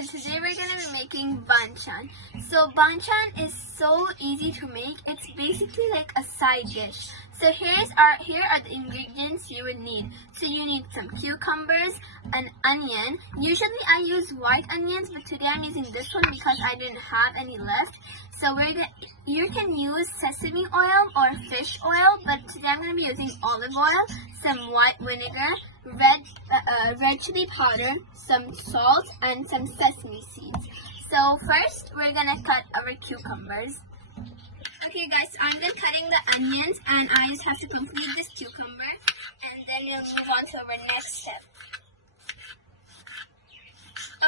so today we're going to be making banchan. So banchan is so easy to make. It's basically like a side dish. So here are the ingredients you would need. So you need some cucumbers, an onion. Usually I use white onions, but today I'm using this one because I didn't have any left. So you can use sesame oil or fish oil, but today I'm going to be using olive oil, some white vinegar, red chili powder, some salt, and some sesame seeds. So first, we're going to cut our cucumbers. Okay guys, so I'm done cutting the onions, and I just have to complete this cucumber, and then we'll move on to our next step.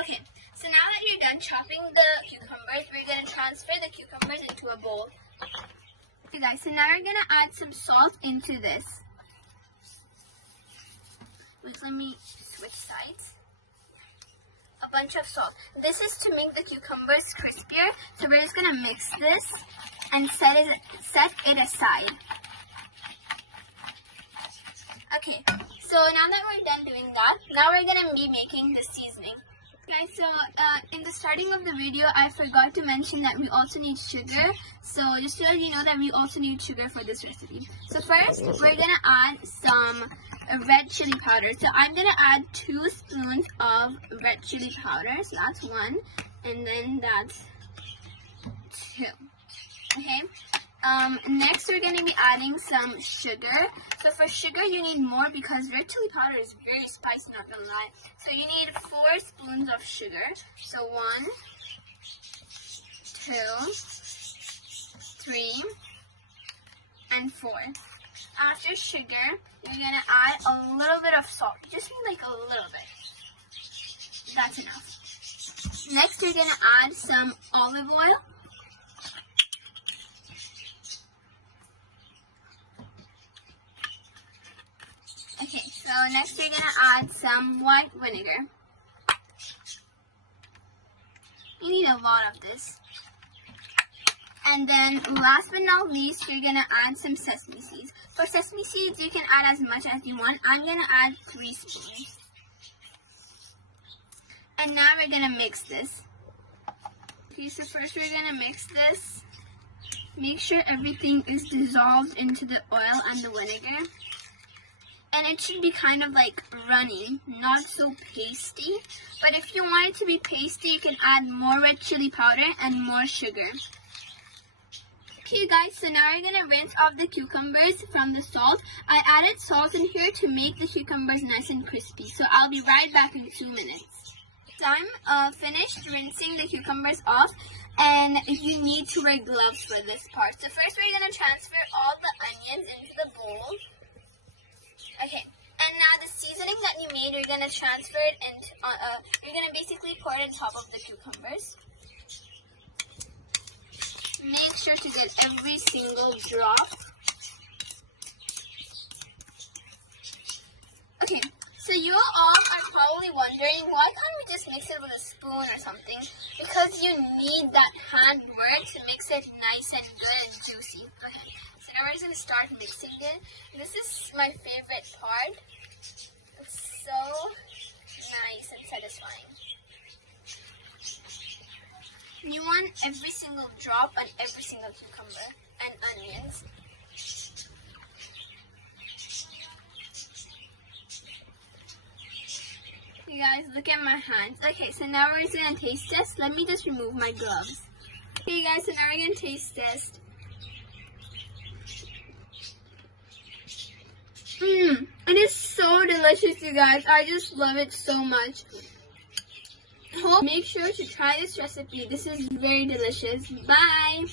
Okay, so now that you're done chopping the cucumbers, we're going to transfer the cucumbers into a bowl. Okay guys, so now we're going to add some salt into this. Wait, let me switch sides. A bunch of salt. This is to make the cucumbers crispier, so we're just going to mix this and set it aside. Okay, so now that we're done doing that, now we're going to be making the seasoning. Guys, so in the starting of the video, I forgot to mention that we also need sugar. So just to let you know that we also need sugar for this recipe. So first, we're going to add some red chili powder. So I'm going to add 2 spoons of red chili powder. So that's 1, and then that's 2. Okay. Next, we're going to be adding some sugar. So for sugar, you need more because red chili powder is very spicy, not gonna lie. So you need 4 spoons of sugar. So 1, 2, 3, and 4. After sugar, you're gonna add a little bit of salt. You just need like a little bit. That's enough. Next, you're gonna add some olive oil. Okay, so next you're going to add some white vinegar. You need a lot of this. And then last but not least, you're going to add some sesame seeds. For sesame seeds, you can add as much as you want. I'm going to add 3 spoons. And now we're going to mix this. Okay, so first we're going to mix this. Make sure everything is dissolved into the oil and the vinegar. And it should be kind of like runny, not so pasty. But if you want it to be pasty, you can add more red chili powder and more sugar. Okay guys, so now we're going to rinse off the cucumbers from the salt. I added salt in here to make the cucumbers nice and crispy. So I'll be right back in 2 minutes. So I'm finished rinsing the cucumbers off. And you need to wear gloves for this part. So first we're going to transfer all the onions into the bowl. Okay, and now the seasoning that you made, you're going to transfer it into, you're going to basically pour it on top of the cucumbers. Make sure to get every single drop. Okay, so you all are probably wondering, why can't we just mix it with a spoon or something? Because you need that hand work to mix it nice and good and juicy. Okay. So now we're just going to start mixing it. This is my favorite part. It's so nice and satisfying. You want every single drop on every single cucumber and onions. You guys, look at my hands. Okay, so now we're just going to taste test. Let me just remove my gloves. Okay, you guys, so now we're going to taste test. It is so delicious, you guys. I just love it so much. Make sure to try this recipe. This is very delicious. Bye.